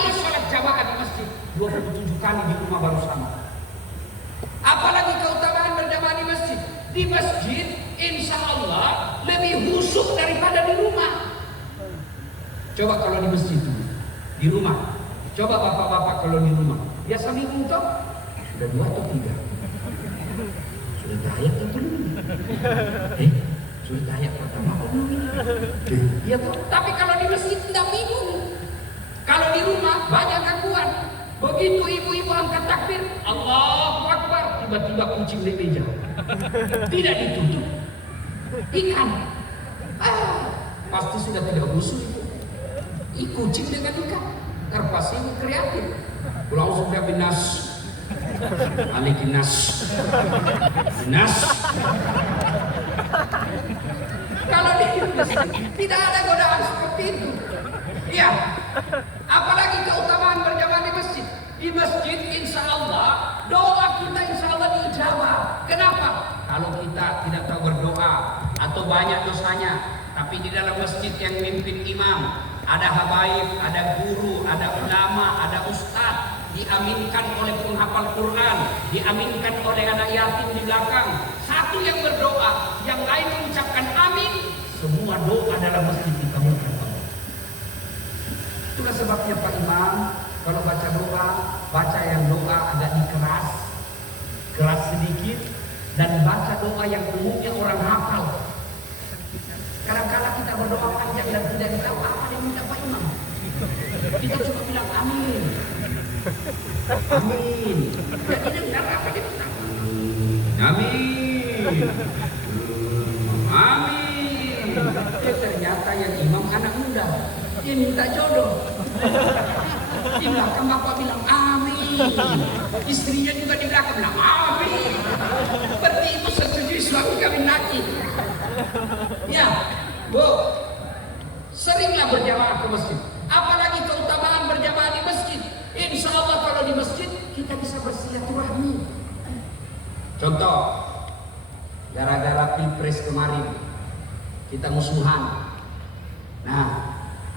kali sholat jamaah di masjid, 27 kali di rumah baru sama. Apalagi keutamaan berjamaah di masjid. Di masjid insya Allah lebih khusyuk daripada di rumah. Coba kalau di masjid itu, di rumah. Coba bapak-bapak kalau di rumah. Biasa bingung toh? Sudah 2 atau 3? Sudah tahiyat atau belum? Sudah tahiyat pertama atau belum? Iya toh. Tapi kalau di masjid tidak bingung. Kalau di rumah banyak gangguan. Begitu ibu-ibu angkat takbir, Allahu Akbar, tiba-tiba kucing di meja. Tidak ditutup. Ikan. Pasti sudah tidak busuk itu. Kucing dengan ikan. Terpaksa ini kreatif. Langsung dia binas. Alikin nas. Nas. Kalau di tidak ada godaan seperti itu. Ya. Apalagi keutamaan berjamaah di masjid. Di masjid insya Allah doa kita insya Allah diijabah. Kenapa? Kalau kita tidak tahu berdoa atau banyak dosanya, tapi di dalam masjid yang mimpin imam, ada habaib, ada guru, ada ulama, ada ustadz, diaminkan oleh penghafal Quran, diaminkan oleh anak yatim di belakang. Satu yang berdoa, yang lain mengucapkan amin, semua doa dalam masjid dikabulkan. Itulah sebabnya Pak Imam, kalau baca doa, baca yang doa agak dikeras, keras sedikit, dan baca doa yang umumnya orang hafal. Kadang-kadang kita berdoa panjang dan tidak tahu apa yang minta Pak Imam. Kita cuma bilang amin. Amin. Tidak dengar apa dia minta. Amin. Amin. Ya, ternyata yang imam anak muda. Dia minta jodoh. Di belakang bapak bilang amin. Istrinya juga di belakang bilang amin. Seperti itu setujui suami kawin lagi. Ya, Bu, seringlah berjamaah ke masjid. Apalagi keutamaan berjamaah di masjid. Insya Allah kalau di masjid kita bisa bersilaturahmi. Contoh, gara-gara pilpres kemarin kita musuhan. Nah,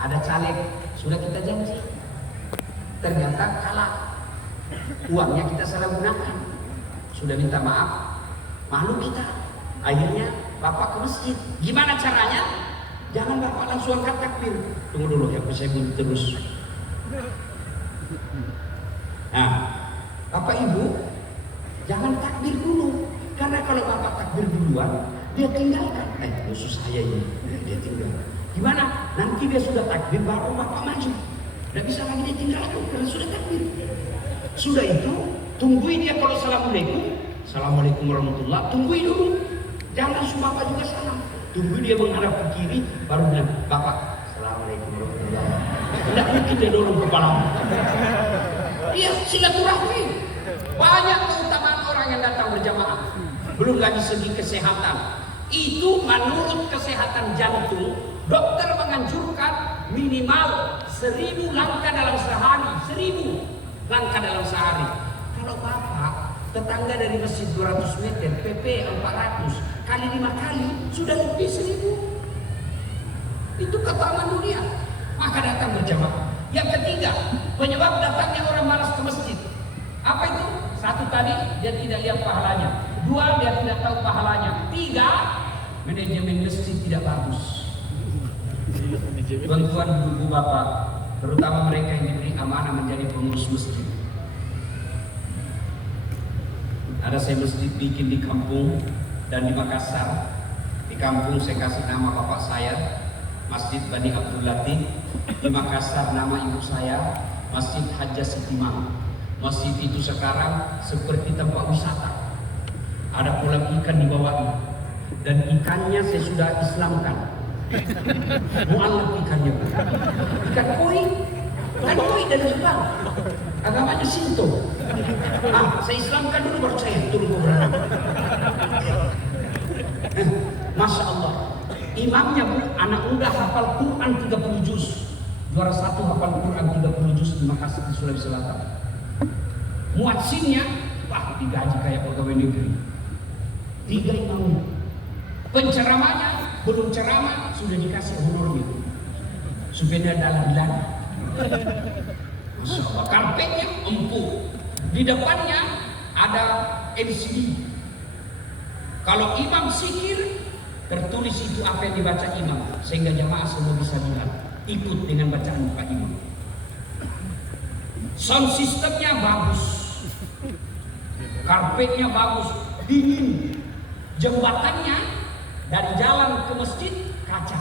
ada caleg sudah kita janji, ternyata kalah. Uangnya kita salah gunakan. Sudah minta maaf, malu kita. Akhirnya bapak ke masjid. Gimana caranya? Jangan bapak langsung angkat takbir. Tunggu dulu ya, saya bunyi terus. Nah, bapak ibu jangan takbir dulu. Karena kalau bapak takbir duluan, dia tinggalkan. Musuh saya ini, dia tinggal. Gimana? Nanti dia sudah takbir baru bapak maju. Tidak bisa lagi dia tinggalkan karena sudah takbir. Sudah itu, tungguin dia kalau assalamualaikum. Assalamualaikum warahmatullahi. Tungguin dulu. Jangan langsung bapak juga salam. Tunggu dia menghadap ke kiri, baru bilang, bapak, assalamualaikum warahmatullahi wabarakatuh. Tidak mungkin dia dorong kepala. Iya, silaturahmi. Banyak keutamaan orang yang datang berjamaah. Belum lagi segi kesehatan. Itu menurut kesehatan jantung, dokter menganjurkan minimal 1000 langkah dalam sehari. 1000 langkah dalam sehari. Kalau bapak tetangga dari masjid 200 meter, PP 400 kali 5 kali sudah lebih 1000. Itu keutamaan dunia. Maka datang berjamaah. Yang ketiga, penyebab datangnya orang malas ke masjid. Apa itu? Satu tadi, dia tidak lihat pahalanya. 2, dia tidak tahu pahalanya. 3, manajemen masjid tidak bagus. Tuan-tuan, ibu bapak, terutama mereka yang diberi amanah menjadi pengurus masjid. Ada saya masjid bikin di kampung dan di Makassar. Di kampung saya kasih nama bapak saya, Masjid Bani Abdul Latif. Di Makassar nama ibu saya, Masjid Hajjah Sitimang. Masjid itu sekarang seperti tempat wisata. Ada kolam ikan di bawahnya. Dan ikannya saya sudah Islamkan. Mu'alaf ikannya. Ikan koi. Ikan koi dari Jepang. Agamanya Shinto. Saya Islamkan dulu baru saya turun ke berada. Masya Allah. Imamnya Bu, anak muda hafal Quran 30 juz. Juara 1 hafal Quran 30 juz di Makassar di Sulawesi Selatan. Muadzinnya, wah digaji kayak pegawai negeri. 3 imamnya. Penceramanya belum ceramah sudah dikasih honor gitu. Supaya dalam. Masya Allah, karpetnya empuk. Di depannya ada LCD. Kalau imam zikir, tertulis itu apa yang dibaca imam, sehingga jamaah semua bisa lihat, ikut dengan bacaan Pak Imam. Sound systemnya bagus, karpetnya bagus, dingin. Jembatannya dari jalan ke masjid kaca.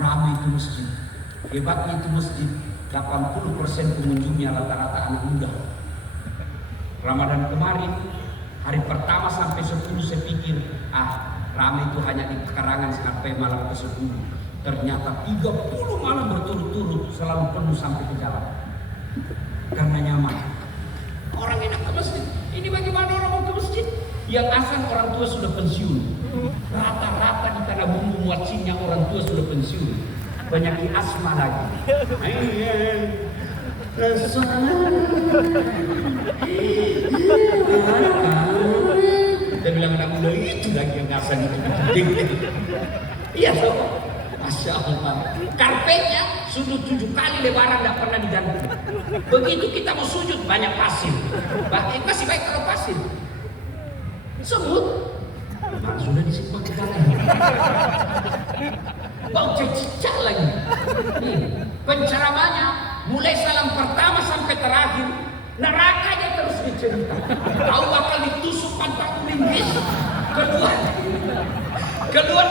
Ramai itu masjid. Hebatnya itu masjid, 80% pengunjungnya rata-rata anak muda. Ramadan kemarin, hari pertama sampai 10 saya pikir, ramai itu hanya di pekarangan sampai malam ke 10. Ternyata 30 malam berturut-turut selalu penuh sampai ke jalan. Karena nyaman. Orang enak ke masjid. Ini bagaimana orang mau ke masjid? Yang asal orang tua sudah pensiun. Rata-rata di tanah bumbu muacinnya orang tua sudah pensiun. Penyakit asma lagi. Dia bilang anak muda itu lagi yang asal itu. Iya sob. Masya Allah. Karpetnya sudut 7 kali lebaran tidak pernah diganti. Begitu kita mau sujud banyak pasir. Bahkan masih baik kalau pasir. Semut sudah disimpan ke dalam. Bau cicak lagi. Penceramanya mulai salam pertama sampai terakhir neraka aja terus dicerita. Tahu bakal ditusuk pantat linggis. Kedua